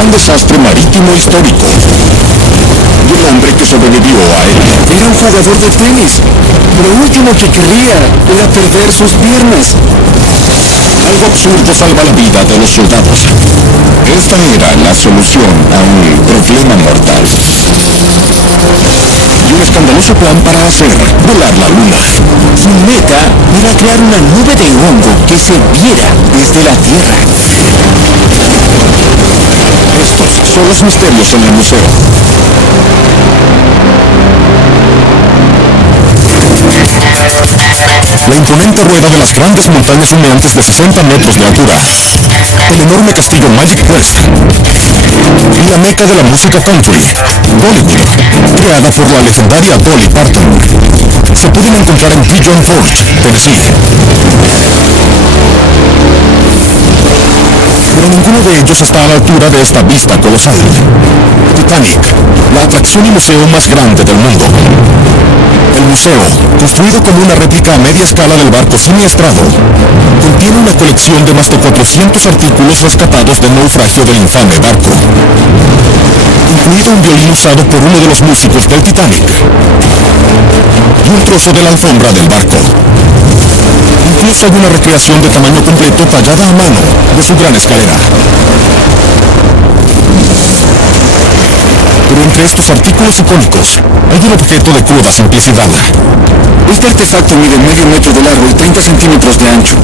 gran desastre marítimo histórico. Y el hombre que sobrevivió a él era un jugador de tenis. Lo último que quería era perder sus piernas. Algo absurdo salva la vida de los soldados. Esta era la solución a un problema mortal. Y un escandaloso plan para hacer volar la luna. Su meta era crear una nube de hongo que se viera desde la Tierra. Estos son los misterios en el museo. La imponente rueda de las grandes montañas humeantes de 60 metros de altura, el enorme castillo Magic Crest y la meca de la música country, Bollywood, creada por la legendaria Dolly Parton, se pueden encontrar en Pigeon Forge, Tennessee. Pero ninguno de ellos está a la altura de esta vista colosal. Titanic, la atracción y museo más grande del mundo. El museo, construido como una réplica a media escala del barco siniestrado, contiene una colección de más de 400 artículos rescatados del naufragio del infame barco, incluido un violín usado por uno de los músicos del Titanic y un trozo de la alfombra del barco. Incluso hay una recreación de tamaño completo tallada a mano de su gran escalera. Pero entre estos artículos icónicos hay un objeto de cruda simplicidad. Este artefacto mide medio metro de largo y 30 centímetros de ancho.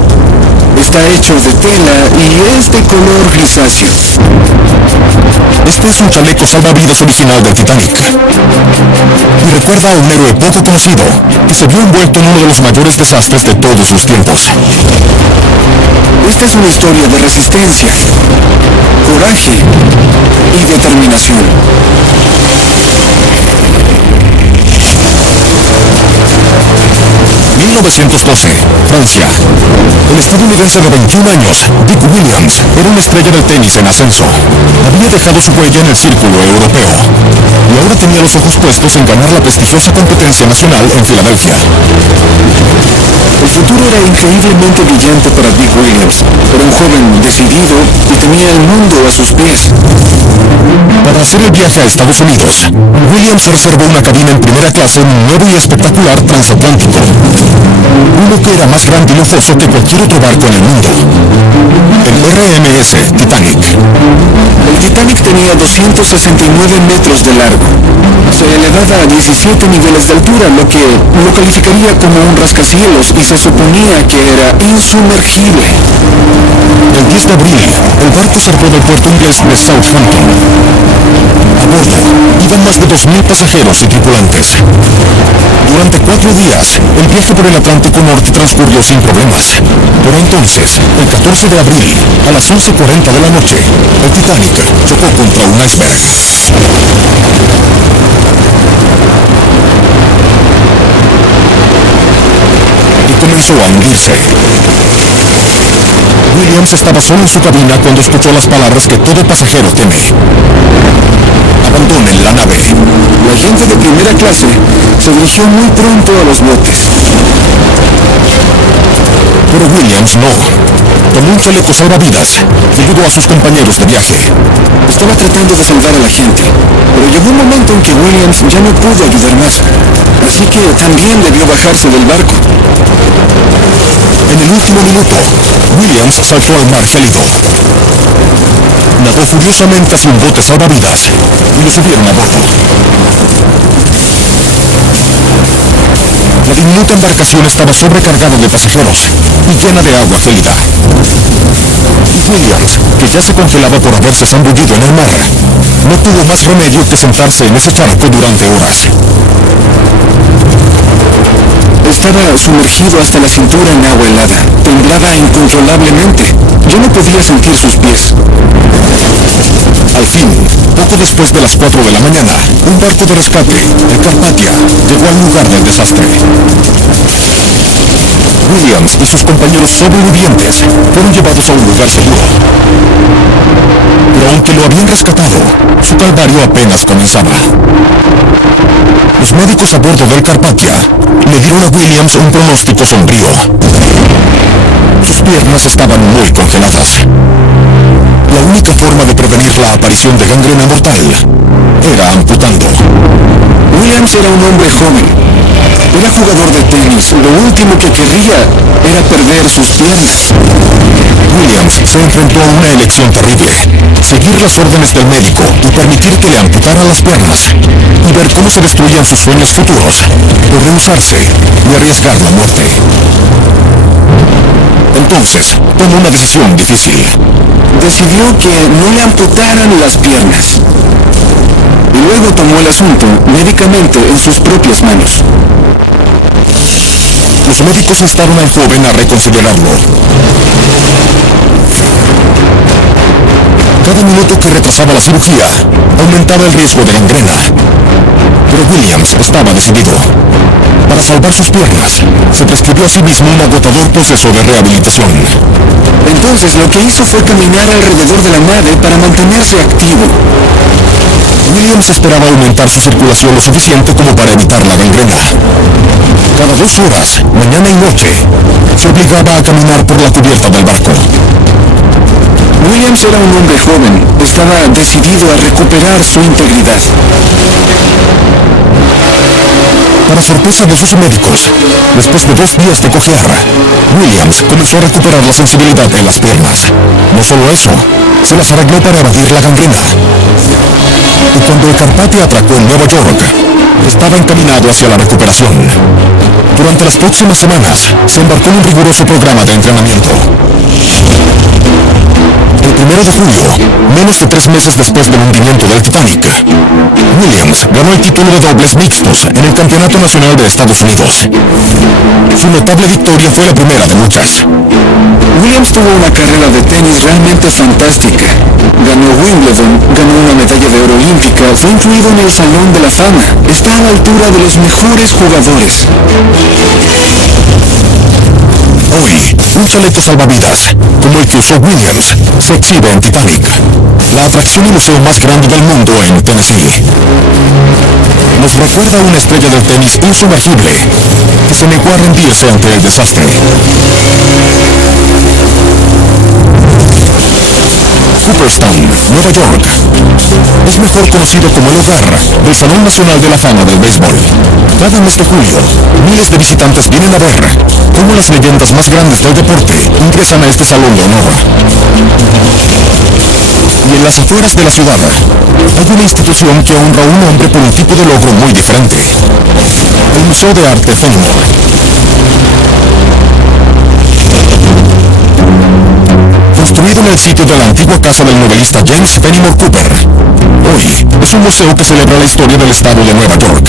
Está hecho de tela y es de color grisáceo. Este es un chaleco salvavidas original del Titanic. Y recuerda a un héroe poco conocido que se vio envuelto en uno de los mayores desastres de todos los tiempos. Esta es una historia de resistencia, coraje y determinación. 1912, Francia. El estadounidense de 21 años, Dick Williams, era una estrella del tenis en ascenso. Había dejado su huella en el círculo europeo y ahora tenía los ojos puestos en ganar la prestigiosa competencia nacional en Filadelfia. El futuro era increíblemente brillante para Dick Williams. Era un joven decidido y tenía el mundo a sus pies. Para hacer el viaje a Estados Unidos, Williams reservó una cabina en primera clase en un nuevo y espectacular transatlántico. Uno que era más grande y lujoso que cualquier otro barco en el mundo. El RMS Titanic. El Titanic tenía 269 metros de largo. Se elevaba a 17 niveles de altura, lo que lo calificaría como un rascacielos, y se suponía que era insumergible. El 10 de abril, el barco zarpó del puerto inglés de Southampton. A bordo iban más de 2.000 pasajeros y tripulantes. Durante 4 días, el viaje por el Atlántico Norte transcurrió sin problemas. Pero entonces, el 14 de abril, a las 11:40 de la noche, el Titanic chocó contra un iceberg. Y comenzó a hundirse. Williams estaba solo en su cabina cuando escuchó las palabras que todo pasajero teme. Abandonen la nave. La gente de primera clase se dirigió muy pronto a los botes. Pero Williams no. Tomó un chaleco salvavidas y ayudó a sus compañeros de viaje. Estaba tratando de salvar a la gente, pero llegó un momento en que Williams ya no pudo ayudar más. Así que también debió bajarse del barco. En el último minuto, Williams saltó al mar gélido. Nadó furiosamente hacia un bote salvavidas y lo subieron a bordo. La diminuta embarcación estaba sobrecargada de pasajeros y llena de agua gélida. Williams, que ya se congelaba por haberse zambullido en el mar, no tuvo más remedio que sentarse en ese charco durante horas. Estaba sumergido hasta la cintura en agua helada. Temblaba incontrolablemente. Yo no podía sentir sus pies. Al fin, poco después de las 4 de la mañana, un barco de rescate, el Carpathia, llegó al lugar del desastre. Williams y sus compañeros sobrevivientes fueron llevados a un lugar seguro. Pero aunque lo habían rescatado, su calvario apenas comenzaba. Los médicos a bordo del Carpathia le dieron a Williams un pronóstico sombrío. Sus piernas estaban muy congeladas. La única forma de prevenir la aparición de gangrena mortal era amputando. Williams era un hombre joven. Era jugador de tenis. Lo último que querría era perder sus piernas. Williams se enfrentó a una elección terrible: seguir las órdenes del médico y permitir que le amputaran las piernas, y ver cómo se destruían sus sueños futuros, o rehusarse y arriesgar la muerte. Entonces, tomó una decisión difícil. Decidió que no le amputaran las piernas. Y luego tomó el asunto médicamente en sus propias manos. Los médicos instaron al joven a reconsiderarlo. Cada minuto que retrasaba la cirugía aumentaba el riesgo de gangrena. Pero Williams estaba decidido. Para salvar sus piernas, se prescribió a sí mismo un agotador proceso de rehabilitación. Entonces lo que hizo fue caminar alrededor de la madre para mantenerse activo. Williams esperaba aumentar su circulación lo suficiente como para evitar la gangrena. Cada 2 horas, mañana y noche, se obligaba a caminar por la cubierta del barco. Williams era un hombre joven. Estaba decidido a recuperar su integridad. Para sorpresa de sus médicos, después de 2 días de cojear, Williams comenzó a recuperar la sensibilidad de las piernas. No solo eso, se las arregló para evadir la gangrena. Y cuando el Carpathia atracó en Nueva York, estaba encaminado hacia la recuperación. Durante las próximas semanas, se embarcó en un riguroso programa de entrenamiento. El 1 de julio, menos de 3 meses después del hundimiento del Titanic, Williams ganó el título de dobles mixtos en el Campeonato Nacional de Estados Unidos. Su notable victoria fue la primera de muchas. Williams tuvo una carrera de tenis realmente fantástica. Ganó Wimbledon, ganó una medalla de oro olímpica, fue incluido en el Salón de la Fama. Está a la altura de los mejores jugadores. Hoy, un chaleco salvavidas, como el que usó Williams, se exhibe en Titanic, la atracción y museo más grande del mundo en Tennessee. Nos recuerda a una estrella del tenis insumergible que se negó a rendirse ante el desastre. Cooperstown, Nueva York, es mejor conocido como el hogar del Salón Nacional de la Fama del Béisbol. Cada mes de julio, miles de visitantes vienen a ver cómo las leyendas más grandes del deporte ingresan a este salón de honor. Y en las afueras de la ciudad, hay una institución que honra a un hombre por un tipo de logro muy diferente: el Museo de Arte Fenimore. Construido en el sitio de la antigua casa del novelista James Fenimore Cooper, hoy es un museo que celebra la historia del estado de Nueva York.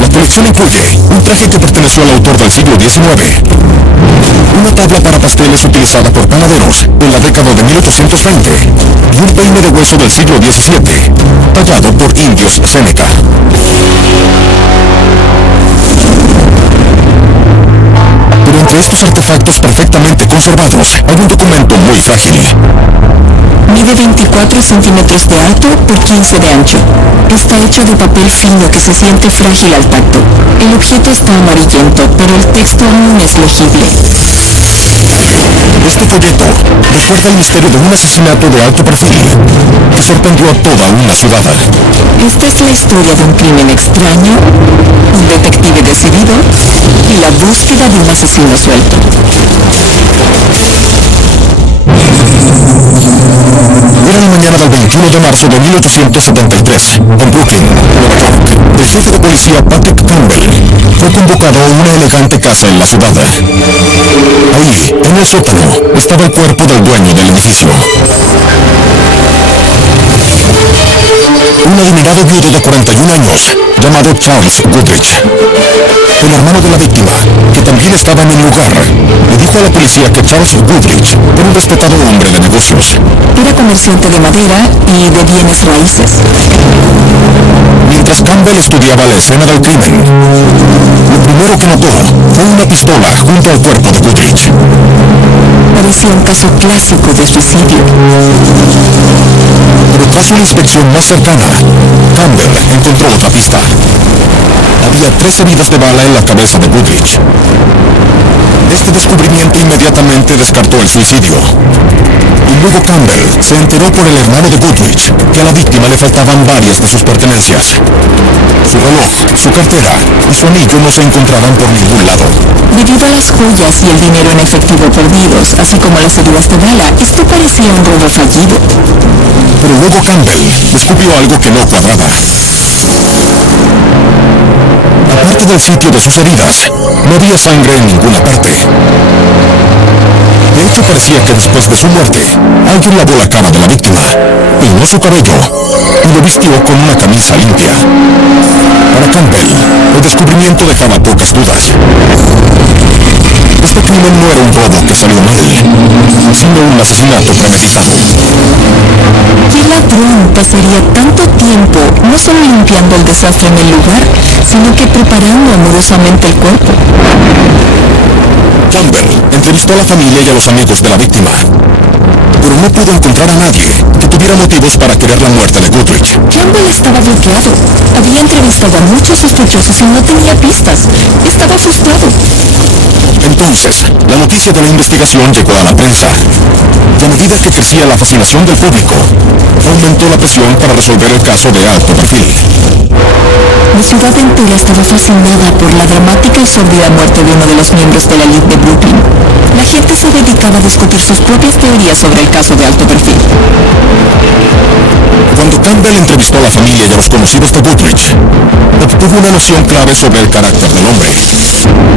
La colección incluye un traje que perteneció al autor del siglo XIX, una tabla para pasteles utilizada por panaderos en la década de 1820 y un peine de hueso del siglo XVII, tallado por indios Seneca. Pero entre estos artefactos perfectamente conservados hay un documento muy frágil. Mide 24 centímetros de alto por 15 de ancho. Está hecho de papel fino que se siente frágil al tacto. El objeto está amarillento, pero el texto aún es legible. Este folleto recuerda el misterio de un asesinato de alto perfil que sorprendió a toda una ciudad. Esta es la historia de un crimen extraño, un detective decidido y la búsqueda de un asesino suelto. Era la mañana del 21 de marzo de 1873, en Brooklyn, Nueva York. El jefe de policía Patrick Campbell fue convocado a una elegante casa en la ciudad. Ahí, en el sótano, estaba el cuerpo del dueño del edificio. Un adinerado viudo de 41 años, llamado Charles Goodrich. El hermano de la víctima, que también estaba en el lugar, le dijo a la policía que Charles Goodrich era un respetado hombre de negocios. Era comerciante de madera y de bienes raíces. Mientras Campbell estudiaba la escena del crimen, lo primero que notó fue una pistola junto al cuerpo de Goodrich. Parecía un caso clásico de suicidio. Pero tras una inspección más cercana, Campbell encontró otra pista. Había 3 heridas de bala en la cabeza de Goodrich. Este descubrimiento inmediatamente descartó el suicidio. Y luego Campbell se enteró por el hermano de Goodrich que a la víctima le faltaban varias de sus pertenencias. Su reloj, su cartera y su anillo no se encontraban por ningún lado. Debido a las joyas y el dinero en efectivo perdidos, así como las heridas de bala, esto parecía un robo fallido. Pero luego Campbell descubrió algo que no cuadraba. Aparte del sitio de sus heridas, no había sangre en ninguna parte. De hecho, parecía que después de su muerte, alguien lavó la cara de la víctima, peinó su cabello y lo vistió con una camisa limpia. Para Campbell, el descubrimiento dejaba pocas dudas. Este crimen no era un robo que salió mal, sino un asesinato premeditado. ¿Qué ladrón pasaría tanto tiempo no solo limpiando el desastre en el lugar, sino que preparando amorosamente el cuerpo? Campbell entrevistó a la familia y a los amigos de la víctima, pero no pudo encontrar a nadie que tuviera motivos para querer la muerte de Goodrich. Campbell estaba bloqueado. Había entrevistado a muchos sospechosos y no tenía pistas. Estaba frustrado. Entonces, la noticia de la investigación llegó a la prensa. Y a medida que crecía la fascinación del público, aumentó la presión para resolver el caso de alto perfil. La ciudad entera estaba fascinada por la dramática y sórdida muerte de uno de los miembros de la Elite de Brooklyn. La gente se dedicaba a discutir sus propias teorías sobre el caso de alto perfil. Cuando Campbell entrevistó a la familia y a los conocidos de Goodrich, obtuvo una noción clave sobre el carácter del hombre.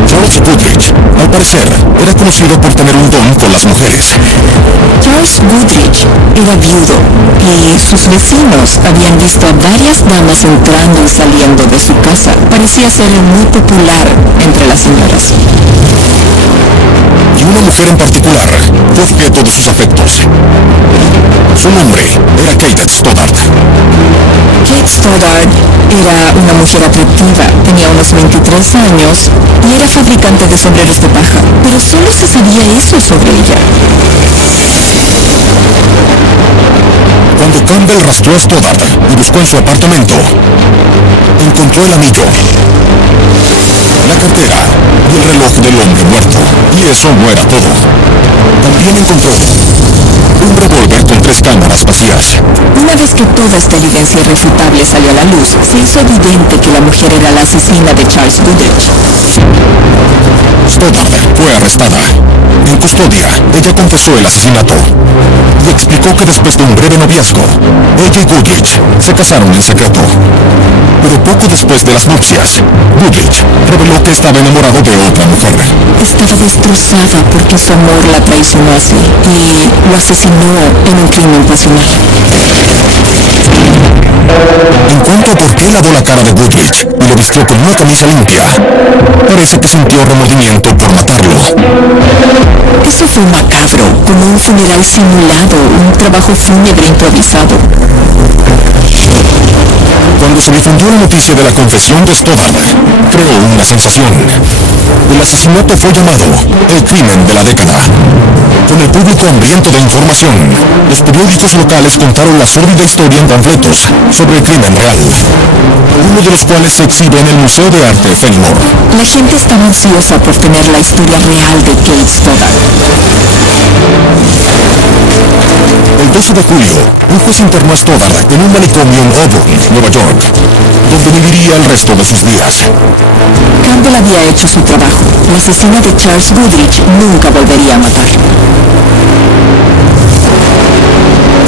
Charles Goodrich, al parecer, era conocido por tener un don con las mujeres. Charles Goodrich era viudo y sus vecinos habían visto a varias damas entrando y saliendo de su casa. Parecía ser muy popular entre las señoras. Y una mujer en particular fue objeto de sus afectos. Su nombre era Kate Stoddard. Kate Stoddard era una mujer atractiva, tenía unos 23 años y era fabricante de sombreros de paja, pero solo se sabía eso sobre ella. Cuando Campbell rastreó a Stoddard y buscó en su apartamento, encontró el anillo, la cartera y el reloj del hombre muerto. Y eso no era todo. También encontró un revólver con 3 cámaras vacías. Una vez que toda esta evidencia irrefutable salió a la luz, se hizo evidente que la mujer era la asesina de Charles Goodrich. Stoddard fue arrestada. En custodia, ella confesó el asesinato y explicó que después de un breve noviazgo, ella y Goodrich se casaron en secreto. Pero poco después de las nupcias, Goodrich reveló que estaba enamorado de otra mujer. Estaba destrozada porque su amor la traicionó así y lo asesinó en un crimen pasional. En cuanto a por qué lavó la cara de Goodrich y lo vistió con una camisa limpia, parece que sintió remordimiento por matarlo. Eso fue macabro, como un funeral simulado, un trabajo fúnebre improvisado. Cuando se difundió la noticia de la confesión de Stoddard, creó una sensación. El asesinato fue llamado el crimen de la década. Con el público hambriento de información, los periódicos locales contaron la sórdida historia en panfletos sobre el crimen real, uno de los cuales se exhibe en el Museo de Arte Fenimore. La gente estaba ansiosa por tener la historia real de Kate Stoddard. El 12 de julio, un juez internó a Stoddard en un manicomio en Auburn, Nueva York, donde viviría el resto de sus días. Campbell había hecho su trabajo. La asesina de Charles Goodrich nunca volvería a matar.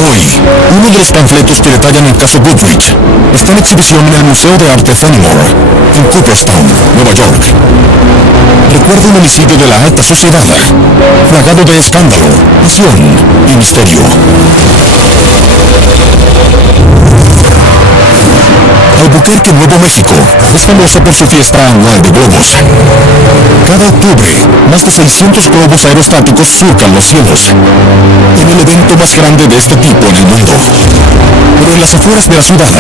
Hoy, uno de los panfletos que detallan el caso Goodrich está en exhibición en el Museo de Arte Fenimore, en Cooperstown, Nueva York. Recuerda un homicidio de la alta sociedad, plagado de escándalo, pasión y misterio. Albuquerque, Nuevo México, es famosa por su fiesta anual de globos. Cada octubre, más de 600 globos aerostáticos surcan los cielos, en el evento más grande de este tipo en el mundo. Pero en las afueras de la ciudad,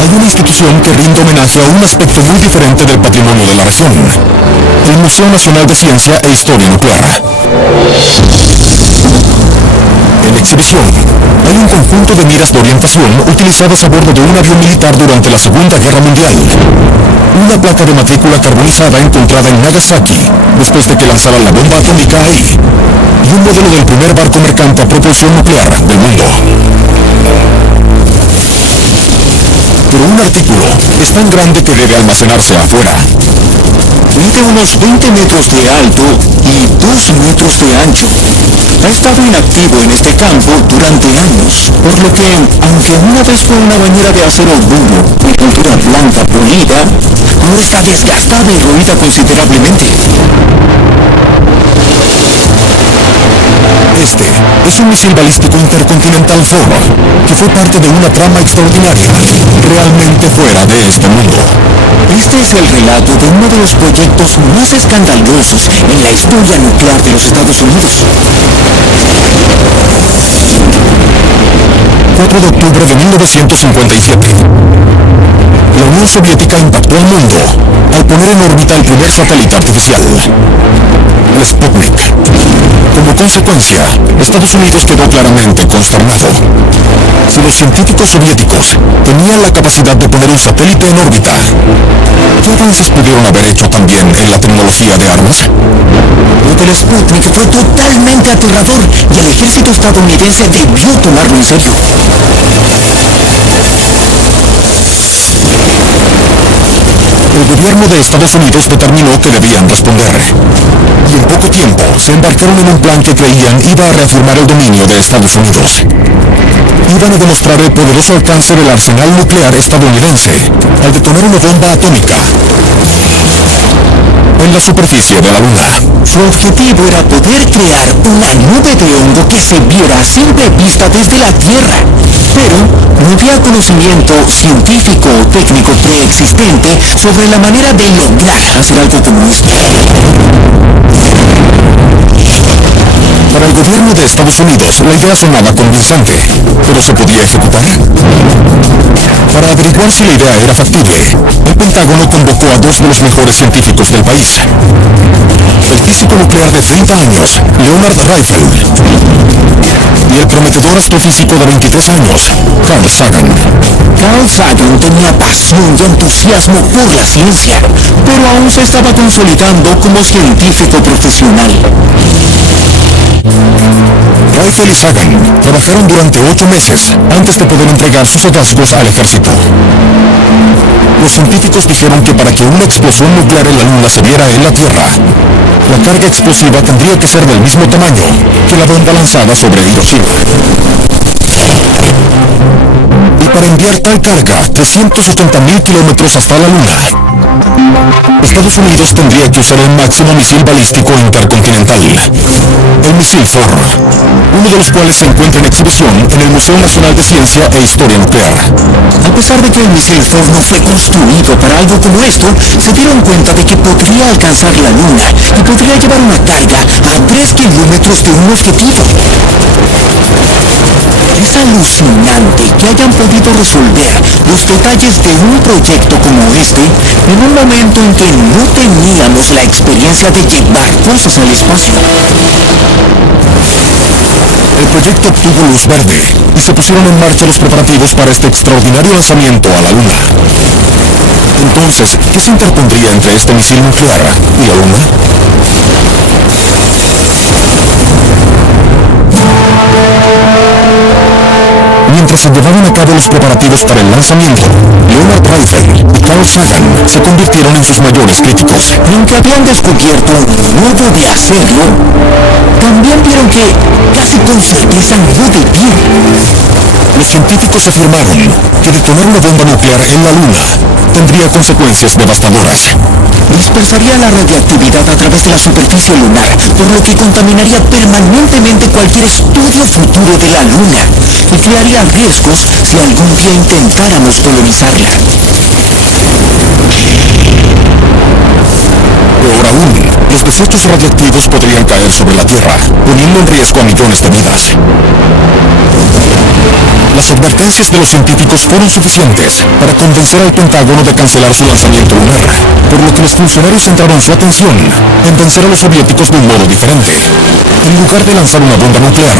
hay una institución que rinde homenaje a un aspecto muy diferente del patrimonio de la región: el Museo Nacional de Ciencia e Historia Nuclear. En exhibición, hay un conjunto conjunto de miras de orientación utilizadas a bordo de un avión militar durante la Segunda Guerra Mundial. Una placa de matrícula carbonizada encontrada en Nagasaki, después de que lanzaran la bomba atómica ahí. Y un modelo del primer barco mercante a propulsión nuclear del mundo. Pero un artículo es tan grande que debe almacenarse afuera. Mide unos 20 metros de alto y 2 metros de ancho. Ha estado inactivo en este campo durante años, por lo que, aunque una vez fue una bañera de acero duro, de pintura blanca pulida, ahora está desgastada y roída considerablemente. Este es un misil balístico intercontinental Thor, que fue parte de una trama extraordinaria, realmente fuera de este mundo. Este es el relato de uno de los proyectos más escandalosos en la historia nuclear de los Estados Unidos. 4 de octubre de 1957. La Unión Soviética impactó al mundo al poner en órbita el primer satélite artificial, el Sputnik. Como consecuencia, Estados Unidos quedó claramente consternado. Si los científicos soviéticos tenían la capacidad de poner un satélite en órbita, ¿qué avances pudieron haber hecho también en la tecnología de armas? Lo del Sputnik fue totalmente aterrador y el ejército estadounidense debió tomarlo en serio. El gobierno de Estados Unidos determinó que debían responder. Y en poco tiempo se embarcaron en un plan que creían iba a reafirmar el dominio de Estados Unidos. Iban a demostrar el poderoso alcance del arsenal nuclear estadounidense al detonar una bomba atómica en la superficie de la Luna. Su objetivo era poder crear una nube de hongo que se viera a simple vista desde la Tierra. Pero no había conocimiento científico o técnico preexistente sobre la manera de lograr hacer algo como esto. Para el gobierno de Estados Unidos, la idea sonaba convincente, pero ¿se podía ejecutar? Para averiguar si la idea era factible, el Pentágono convocó a 2 de los mejores científicos del país. El físico nuclear de 30 años, Leonard Reichel, y el prometedor astrofísico de 23 años, Carl Sagan. Carl Sagan tenía pasión y entusiasmo por la ciencia, pero aún se estaba consolidando como científico profesional. Reichel y Sagan trabajaron durante 8 meses antes de poder entregar sus hallazgos al ejército. Los científicos dijeron que para que una explosión nuclear en la Luna se viera en la Tierra, la carga explosiva tendría que ser del mismo tamaño que la bomba lanzada sobre Hiroshima. Y para enviar tal carga 380.000 kilómetros hasta la Luna, Estados Unidos tendría que usar el máximo misil balístico intercontinental, el misil Thor, uno de los cuales se encuentra en exhibición en el Museo Nacional de Ciencia e Historia Nuclear. A pesar de que el misil Thor no fue construido para algo como esto, se dieron cuenta de que podría alcanzar la Luna y podría llevar una carga a 3 kilómetros de un objetivo. Es alucinante que hayan podido resolver los detalles de un proyecto como este en un momento en que no teníamos la experiencia de llevar cosas al espacio. El proyecto obtuvo luz verde y se pusieron en marcha los preparativos para este extraordinario lanzamiento a la Luna. Entonces, ¿qué se interpondría entre este misil nuclear y la Luna? Mientras se llevaban a cabo los preparativos para el lanzamiento, Leonard Reichel y Carl Sagan se convirtieron en sus mayores críticos. Y aunque habían descubierto un modo de hacerlo, también vieron que casi con certeza no debían. Los científicos afirmaron que detonar una bomba nuclear en la Luna tendría consecuencias devastadoras. Dispersaría la radiactividad a través de la superficie lunar, por lo que contaminaría permanentemente cualquier estudio futuro de la Luna y crearía riesgos si algún día intentáramos colonizarla. Peor aún, los desechos radiactivos podrían caer sobre la Tierra, poniendo en riesgo a millones de vidas. Las advertencias de los científicos fueron suficientes para convencer al Pentágono de cancelar su lanzamiento lunar, por lo que los funcionarios centraron su atención en vencer a los soviéticos de un modo diferente. En lugar de lanzar una bomba nuclear,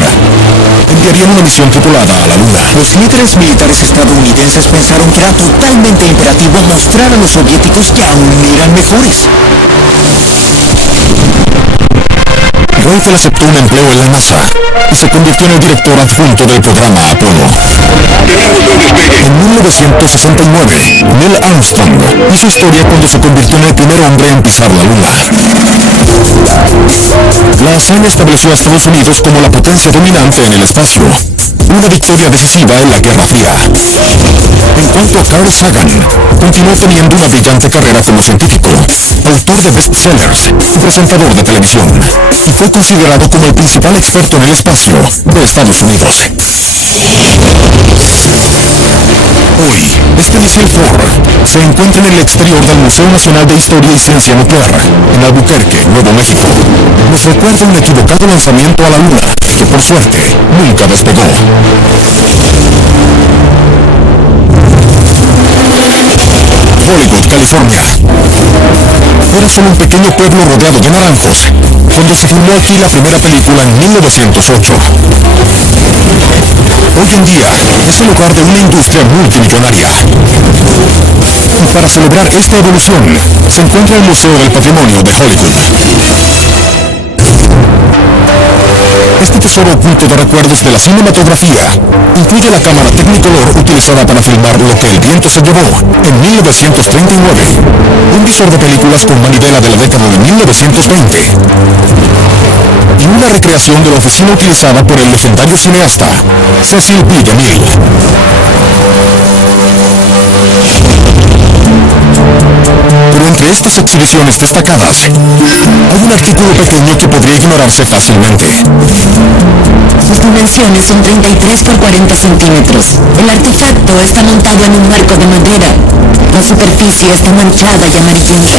enviarían una misión tripulada a la Luna. Los líderes militares estadounidenses pensaron que era totalmente imperativo mostrar a los soviéticos que aún eran mejores. Rayfeld aceptó un empleo en la NASA y se convirtió en el director adjunto del programa Apolo. En 1969, Neil Armstrong hizo historia cuando se convirtió en el primer hombre en pisar la Luna. La hazaña estableció a Estados Unidos como la potencia dominante en el espacio, una victoria decisiva en la Guerra Fría. En cuanto a Carl Sagan, continuó teniendo una brillante carrera como científico, autor de bestsellers y presentador de televisión, y fue considerado como el principal experto en el espacio de Estados Unidos. Hoy, este misil Thor se encuentra en el exterior del Museo Nacional de Historia y Ciencia Nuclear, en Albuquerque, Nuevo México. Nos recuerda un equivocado lanzamiento a la Luna, que por suerte nunca despegó. Hollywood, California. Era solo un pequeño pueblo rodeado de naranjos, cuando se filmó aquí la primera película en 1908. Hoy en día es el hogar de una industria multimillonaria. Y para celebrar esta evolución, se encuentra el Museo del Patrimonio de Hollywood. Este tesoro oculto de recuerdos de la cinematografía incluye la cámara Technicolor utilizada para filmar Lo que el viento se llevó en 1939, un visor de películas con manivela de la década de 1920 y una recreación de la oficina utilizada por el legendario cineasta Cecil B. DeMille. Pero entre estas exhibiciones destacadas, hay un artículo pequeño que podría ignorarse fácilmente. Sus dimensiones son 33 por 40 centímetros. El artefacto está montado en un marco de madera. La superficie está manchada y amarillenta.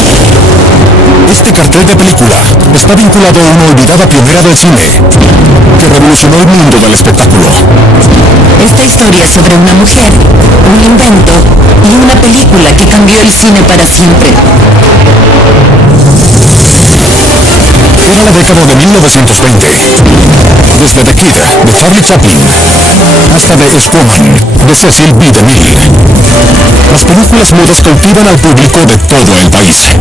Este cartel de película está vinculado a una olvidada pionera del cine que revolucionó el mundo del espectáculo. Esta historia es sobre una mujer, un invento y una película que cambió el cine para siempre. Era la década de 1920. Desde The Kid, de Charlie Chaplin, hasta The Strowman, de Cecil B. DeMille. Las películas mudas cautivan al público de todo el país.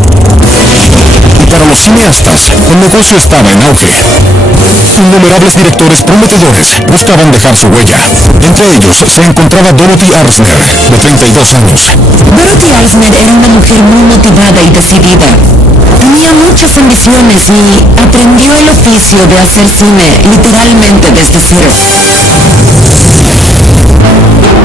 Y para los cineastas, el negocio estaba en auge. Innumerables directores prometedores buscaban dejar su huella. Entre ellos se encontraba Dorothy Arzner, de 32 años. Dorothy Arzner era una mujer muy motivada y decidida. Tenía muchas ambiciones y aprendió el oficio de hacer cine literalmente desde cero.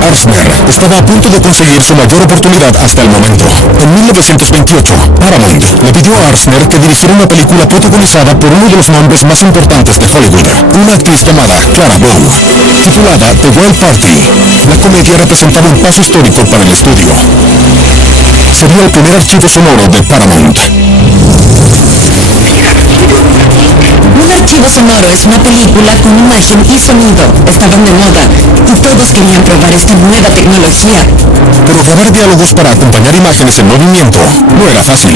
Arzner estaba a punto de conseguir su mayor oportunidad hasta el momento. En 1928, Paramount le pidió a Arzner que dirigiera una película protagonizada por uno de los nombres más importantes de Hollywood, una actriz llamada Clara Bow. Titulada The Wild Party, la comedia representaba un paso histórico para el estudio. Sería el primer archivo sonoro de Paramount. Un archivo sonoro es una película con imagen y sonido. Estaban de moda y todos querían probar esta nueva tecnología. Pero grabar diálogos para acompañar imágenes en movimiento no era fácil.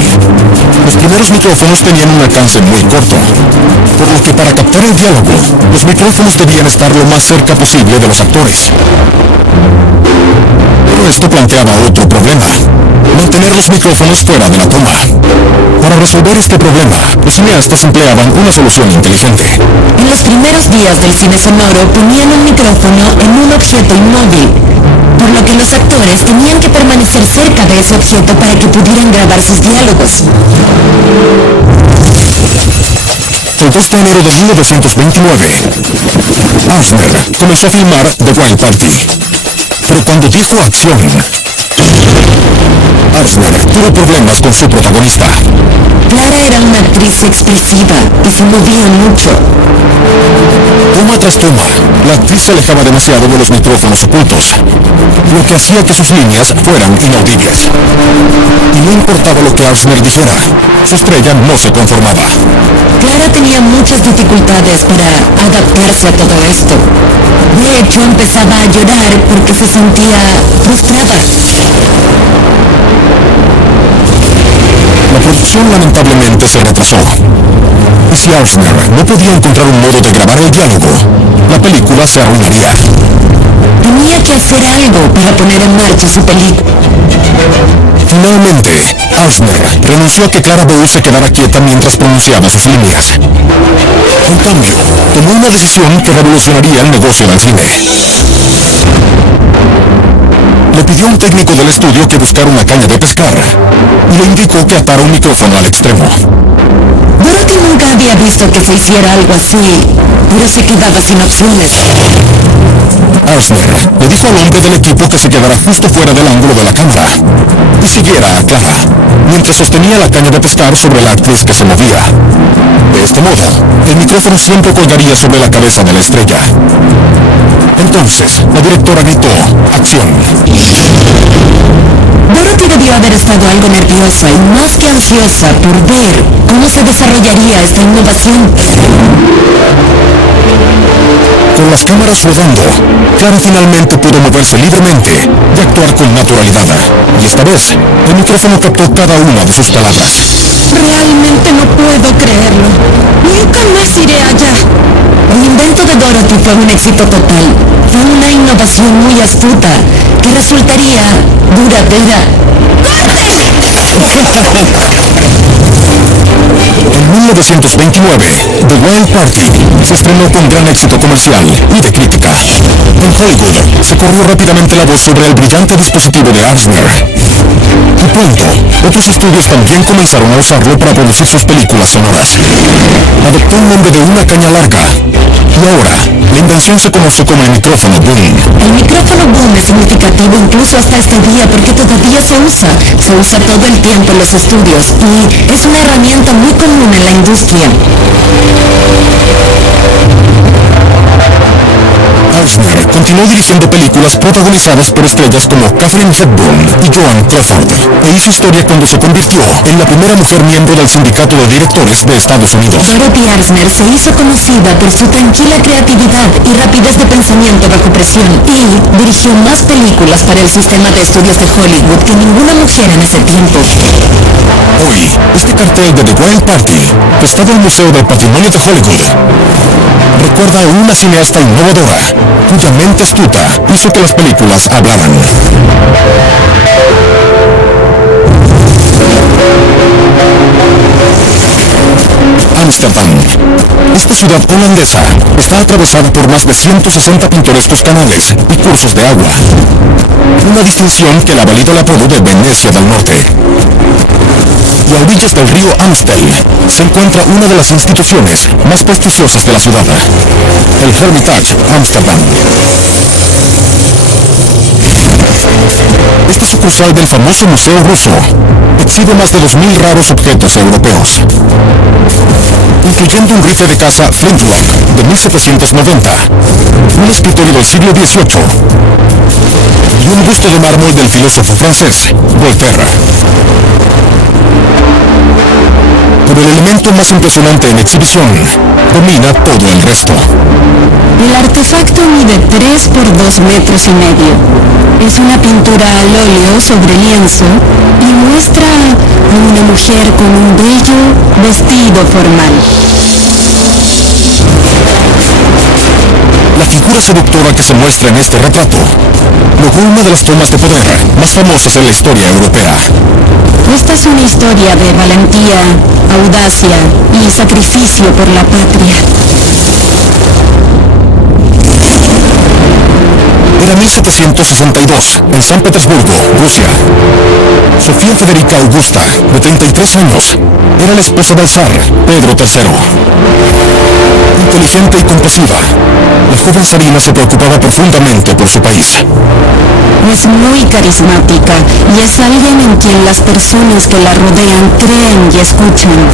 Los primeros micrófonos tenían un alcance muy corto, por lo que para captar el diálogo, los micrófonos debían estar lo más cerca posible de los actores. Pero esto planteaba otro problema: mantener los micrófonos fuera de la toma. Para resolver este problema, los cineastas empleaban una solución inteligente. En los primeros días del cine sonoro ponían un micrófono en un objeto inmóvil, por lo que los actores tenían que permanecer cerca de ese objeto para que pudieran grabar sus diálogos. El 2 de enero de 1929, Arzner comenzó a filmar The Wild Party. Pero cuando hizo acción, Arzner tuvo problemas con su protagonista. Clara era una actriz expresiva y se movía mucho. Toma tras toma, la actriz se alejaba demasiado de los micrófonos ocultos, lo que hacía que sus líneas fueran inaudibles. Y no importaba lo que Arzner dijera, su estrella no se conformaba. Clara tenía muchas dificultades para adaptarse a todo esto. De hecho, empezaba a llorar porque se sentía frustrada. La producción lamentablemente se retrasó. Y si Arzner no podía encontrar un modo de grabar el diálogo, la película se arruinaría. Tenía que hacer algo para poner en marcha su película. Finalmente, Arzner renunció a que Clara Bow se quedara quieta mientras pronunciaba sus líneas. En cambio, tomó una decisión que revolucionaría el negocio del cine. Le pidió a un técnico del estudio que buscara una caña de pescar y le indicó que atara un micrófono al extremo. Dorothy nunca había visto que se hiciera algo así, pero se quedaba sin opciones. Arzner le dijo al hombre del equipo que se quedara justo fuera del ángulo de la cámara y siguiera a Clara, mientras sostenía la caña de pescar sobre la actriz que se movía. De este modo, el micrófono siempre colgaría sobre la cabeza de la estrella. Entonces, la directora gritó: ¡acción! Dorothy debió haber estado algo nerviosa y más que ansiosa por ver cómo se desarrollaría esta innovación. Con las cámaras rodando, Clara finalmente pudo moverse libremente y actuar con naturalidad. Y esta vez, el micrófono captó cada una de sus palabras. Realmente no puedo creerlo. Nunca más iré allá. El invento de Dorothy fue un éxito total. Fue una innovación muy astuta que resultaría duradera. En 1929, The Wild Party se estrenó con gran éxito comercial y de crítica. En Hollywood se corrió rápidamente la voz sobre el brillante dispositivo de Arzner. Y pronto, otros estudios también comenzaron a usarlo para producir sus películas sonoras. Adoptó el nombre de una caña larga. Y ahora, la invención se conoce como el micrófono boom. El micrófono boom es significativo incluso hasta este día porque todavía se usa. Se usa todo el tiempo en los estudios y es una herramienta muy común en la industria. Arzner continuó dirigiendo películas protagonizadas por estrellas como Katharine Hepburn y Joan Crawford, e hizo historia cuando se convirtió en la primera mujer miembro del Sindicato de Directores de Estados Unidos. Dorothy Arzner se hizo conocida por su tranquila creatividad y rapidez de pensamiento bajo presión y dirigió más películas para el sistema de estudios de Hollywood que ninguna mujer en ese tiempo. Hoy, este cartel de The Wild Party, prestado al Museo del Patrimonio de Hollywood, recuerda a una cineasta innovadora, cuya mente astuta hizo que las películas hablaran. Ámsterdam. Esta ciudad holandesa está atravesada por más de 160 pintorescos canales y cursos de agua, una distinción que le ha valido el apodo de Venecia del Norte. Y a orillas del río Amstel se encuentra una de las instituciones más prestigiosas de la ciudad, el Hermitage Amsterdam. Esta sucursal del famoso Museo Ruso exhibe más de 2.000 raros objetos europeos, incluyendo un rifle de caza Flintlock de 1790, un escritorio del siglo XVIII y un busto de mármol del filósofo francés Voltaire. Pero el elemento más impresionante en exhibición domina todo el resto. El artefacto mide 3 por 2 metros y medio. Es una pintura al óleo sobre lienzo y muestra a una mujer con un bello vestido formal. La figura seductora que se muestra en este retrato logró una de las tomas de poder más famosas en la historia europea. Esta es una historia de valentía, audacia y sacrificio por la patria. Era 1762, en San Petersburgo, Rusia. Sofía Federica Augusta, de 33 años, era la esposa del zar, Pedro III. Inteligente y compasiva, la joven zarina se preocupaba profundamente por su país. Es muy carismática y es alguien en quien las personas que la rodean creen y escuchan.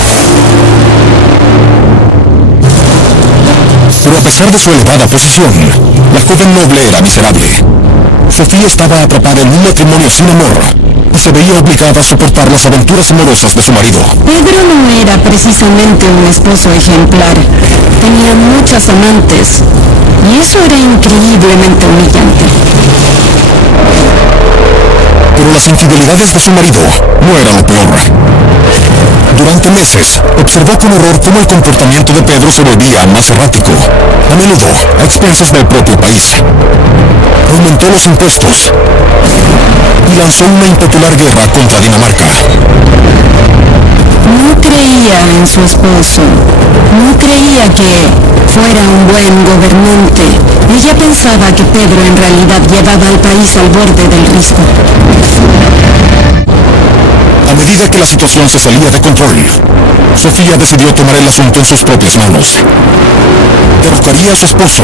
Pero a pesar de su elevada posición, la joven noble era miserable. Sofía estaba atrapada en un matrimonio sin amor y se veía obligada a soportar las aventuras amorosas de su marido. Pedro no era precisamente un esposo ejemplar. Tenía muchas amantes y eso era increíblemente humillante. Pero las infidelidades de su marido no eran lo peor. Durante meses, observó con horror cómo el comportamiento de Pedro se volvía más errático, a menudo a expensas del propio país. Aumentó los impuestos y lanzó una impopular guerra contra Dinamarca. No creía en su esposo. No creía que fuera un buen gobernante. Ella pensaba que Pedro en realidad llevaba al país al borde del risco. A medida que la situación se salía de control, Sofía decidió tomar el asunto en sus propias manos. Derrocaría a su esposo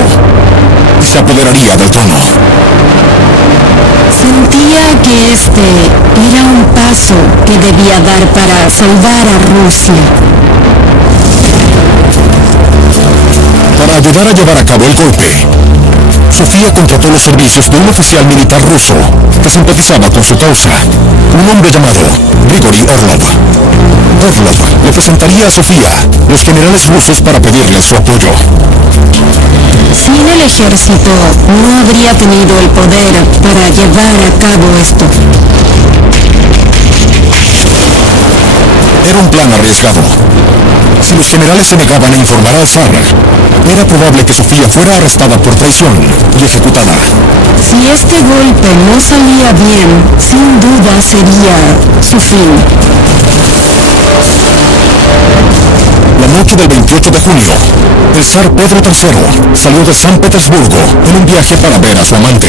y se apoderaría del trono. Sentía que este era un paso que debía dar para salvar a Rusia. Para ayudar a llevar a cabo el golpe, Sofía contrató los servicios de un oficial militar ruso que simpatizaba con su causa, un hombre llamado Grigori Orlov. Orlov le presentaría a Sofía los generales rusos para pedirles su apoyo. Sin el ejército no habría tenido el poder para llevar a cabo esto. Era un plan arriesgado. Si los generales se negaban a informar al zar, era probable que Sofía fuera arrestada por traición y ejecutada. Si este golpe no salía bien, sin duda sería su fin. La noche del 28 de junio, el zar Pedro III salió de San Petersburgo en un viaje para ver a su amante.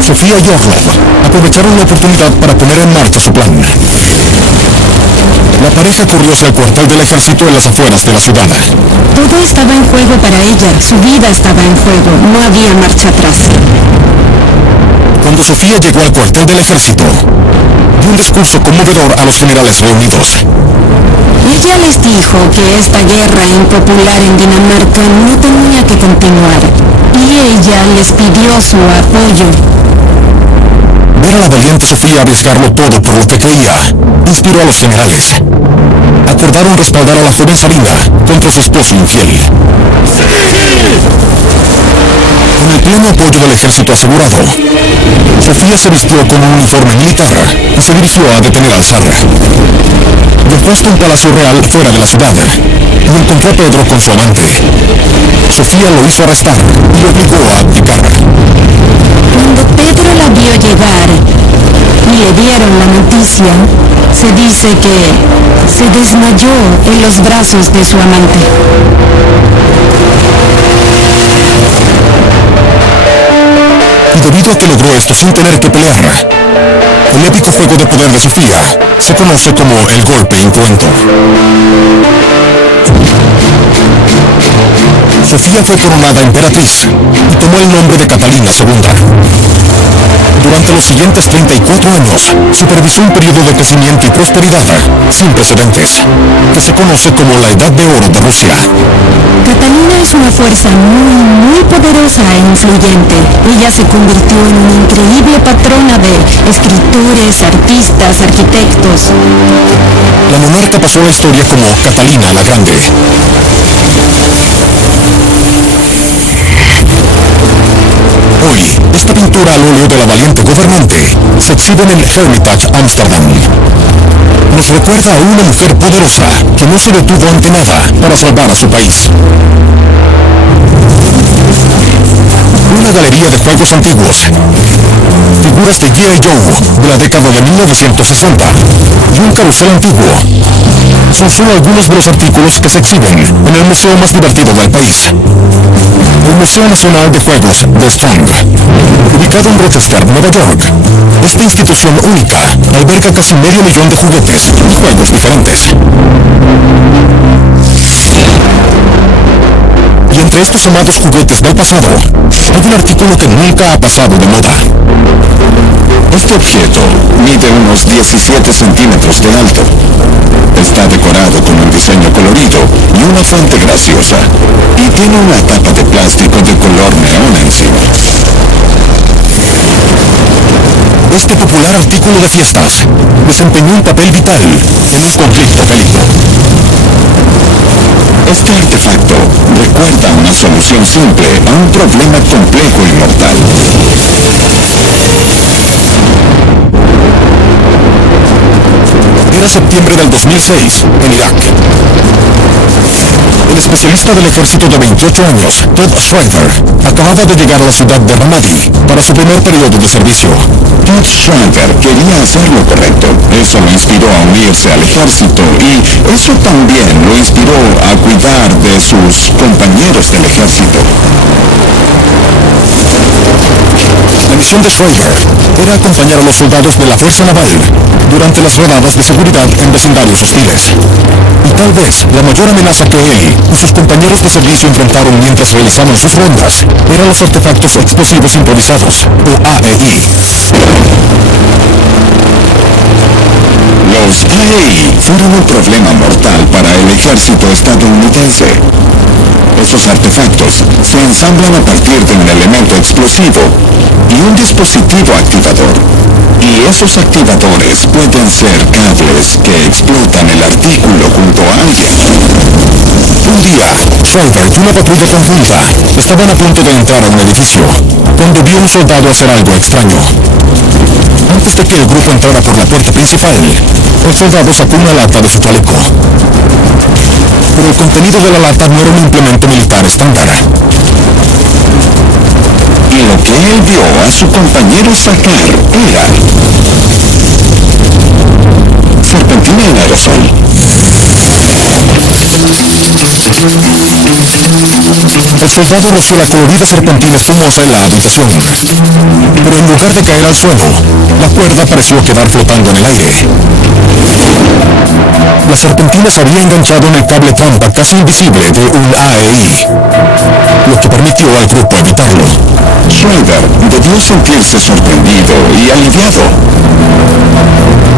Sofía y Orlov aprovecharon la oportunidad para poner en marcha su plan. La pareja corrió hacia el cuartel del ejército en las afueras de la ciudad. Todo estaba en juego para ella, su vida estaba en juego, no había marcha atrás. Cuando Sofía llegó al cuartel del ejército, dio un discurso conmovedor a los generales reunidos. Ella les dijo que esta guerra impopular en Dinamarca no tenía que continuar, y ella les pidió su apoyo. Ver a la valiente Sofía arriesgarlo todo por lo que creía, inspiró a los generales. Acordaron respaldar a la joven Sabina contra su esposo infiel. Con el pleno apoyo del ejército asegurado, Sofía se vistió con un uniforme militar y se dirigió a detener al zar. Dejó hasta un palacio real fuera de la ciudad y encontró a Pedro con su amante. Sofía lo hizo arrestar y lo obligó a abdicar. Cuando Pedro la vio llegar y le dieron la noticia, se dice que se desmayó en los brazos de su amante. Y debido a que logró esto sin tener que pelear, el épico juego de poder de Sofía se conoce como el golpe incruento. Sofía fue coronada emperatriz y tomó el nombre de Catalina II. Durante los siguientes 34 años, supervisó un periodo de crecimiento y prosperidad sin precedentes, que se conoce como la Edad de Oro de Rusia. Catalina es una fuerza muy poderosa e influyente. Ella se convirtió en una increíble patrona de escritores, artistas, arquitectos. La monarca pasó a la historia como Catalina la Grande. Hoy, esta pintura al óleo de la valiente gobernante se exhibe en el Hermitage Amsterdam. Nos recuerda a una mujer poderosa que no se detuvo ante nada para salvar a su país. Una galería de juegos antiguos, figuras de G.I. Joe de la década de 1960 y un carrusel antiguo son solo algunos de los artículos que se exhiben en el museo más divertido del país, el Museo Nacional de Juegos de Strong. Ubicado en Rochester, Nueva York, esta institución única alberga casi medio millón de juguetes y juegos diferentes. Y entre estos amados juguetes del pasado, hay un artículo que nunca ha pasado de moda. Este objeto mide unos 17 centímetros de alto. Está decorado con un diseño colorido y una fuente graciosa. Y tiene una tapa de plástico de color neón encima. Este popular artículo de fiestas desempeñó un papel vital en un conflicto bélico. Este artefacto recuerda una solución simple a un problema complejo y mortal. Era septiembre del 2006, en Irak. El especialista del ejército de 28 años, Todd Schreiber, acababa de llegar a la ciudad de Ramadi para su primer periodo de servicio. Todd Schreiber quería hacer lo correcto. Eso lo inspiró a unirse al ejército y eso también lo inspiró a cuidar de sus compañeros del ejército. La misión de Schreiber era acompañar a los soldados de la Fuerza Naval durante las redadas de seguridad en vecindarios hostiles. Y tal vez la mayor amenaza que él y sus compañeros de servicio enfrentaron mientras realizaban sus rondas eran los artefactos explosivos improvisados, o AEI. Los AEI fueron un problema mortal para el ejército estadounidense. Esos artefactos se ensamblan a partir de un elemento explosivo y un dispositivo activador. Y esos activadores pueden ser cables que explotan el artículo junto a alguien. Un día, Schreiber y una patrulla conjunta estaban a punto de entrar a un edificio cuando vio a un soldado hacer algo extraño. Antes de que el grupo entrara por la puerta principal, el soldado sacó una lata de su chaleco. Pero el contenido de la lata no era un implemento militar estándar. Y lo que él vio a su compañero sacar era serpentina en aerosol. El soldado roció la colorida serpentina espumosa en la habitación. Pero en lugar de caer al suelo, la cuerda pareció quedar flotando en el aire. La serpentina se había enganchado en el cable trampa casi invisible de un AEI, lo que permitió al grupo evitarlo. Schreiber debió sentirse sorprendido y aliviado.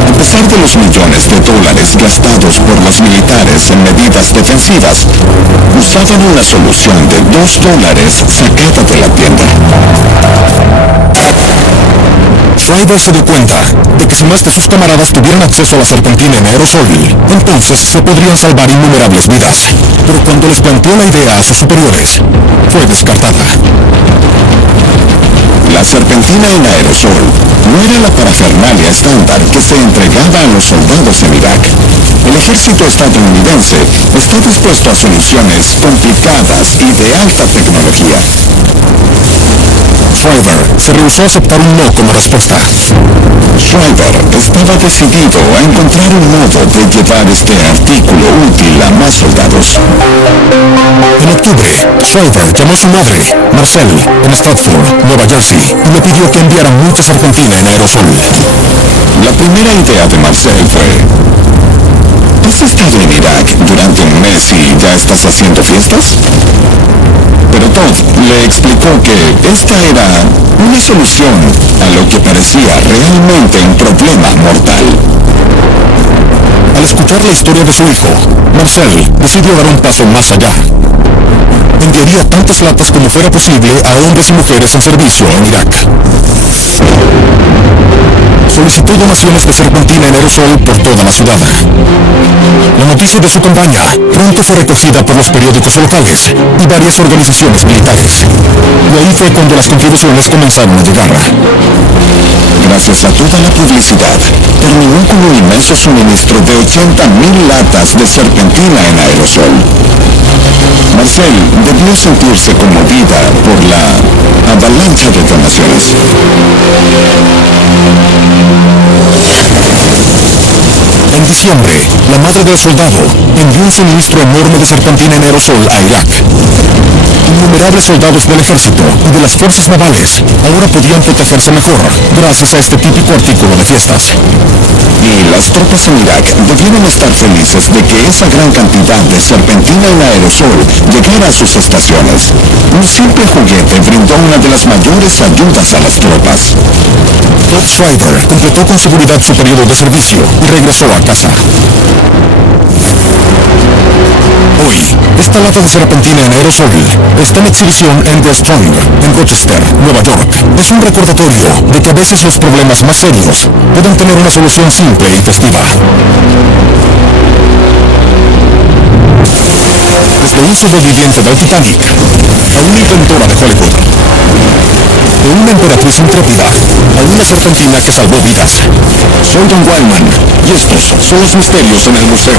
A pesar de los millones de dólares gastados por los militares en medidas defensivas, usaban una solución de $2 sacada de la tienda. Schreiber se dio cuenta de que si más de sus camaradas tuvieran acceso a la serpentina en aerosol, entonces se podrían salvar innumerables vidas. Pero cuando les planteó la idea a sus superiores, fue descartada. La serpentina en aerosol no era la parafernalia estándar que se entregaba a los soldados en Irak. El ejército estadounidense está dispuesto a soluciones complicadas y de alta tecnología. Schreiber se rehusó a aceptar un no como respuesta. Schreiber estaba decidido a encontrar un modo de llevar este artículo útil a más soldados. En octubre, Schreiber llamó a su madre, Marcelle, en Stratford, Nueva Jersey, y le pidió que enviara mucha serpentina en aerosol. La primera idea de Marcelle fue: ¿has estado en Irak durante un mes y ya estás haciendo fiestas? Pero Todd le explicó que esta era una solución a lo que parecía realmente un problema mortal. Al escuchar la historia de su hijo, Marcelle decidió dar un paso más allá. Enviaría tantas latas como fuera posible a hombres y mujeres en servicio en Irak. Solicitó donaciones de serpentina en aerosol por toda la ciudad. La noticia de su campaña pronto fue recogida por los periódicos locales y varias organizaciones militares. Y ahí fue cuando las contribuciones comenzaron a llegar. Gracias a toda la publicidad, terminó con un inmenso suministro de 80.000 latas de serpentina en aerosol. Marcelle debió sentirse conmovida por la avalancha de donaciones. En diciembre, la madre del soldado envió un suministro enorme de serpentina en aerosol a Irak. Innumerables soldados del ejército y de las fuerzas navales ahora podían protegerse mejor gracias a este típico artículo de fiestas. Y las tropas en Irak debieron estar felices de que esa gran cantidad de serpentina en aerosol llegara a sus estaciones. Un simple juguete brindó una de las mayores ayudas a las tropas. Scott Striker completó con seguridad su periodo de servicio y regresó a casa. Hoy, esta lata de serpentina en aerosol está en exhibición en The Strong, en Rochester, Nueva York. Es un recordatorio de que a veces los problemas más serios pueden tener una solución simple y festiva. Desde un sobreviviente del Titanic a una inventora de Hollywood, de una emperatriz intrépida a una serpentina que salvó vidas. Soy Don Wildman y estos son los misterios en el museo.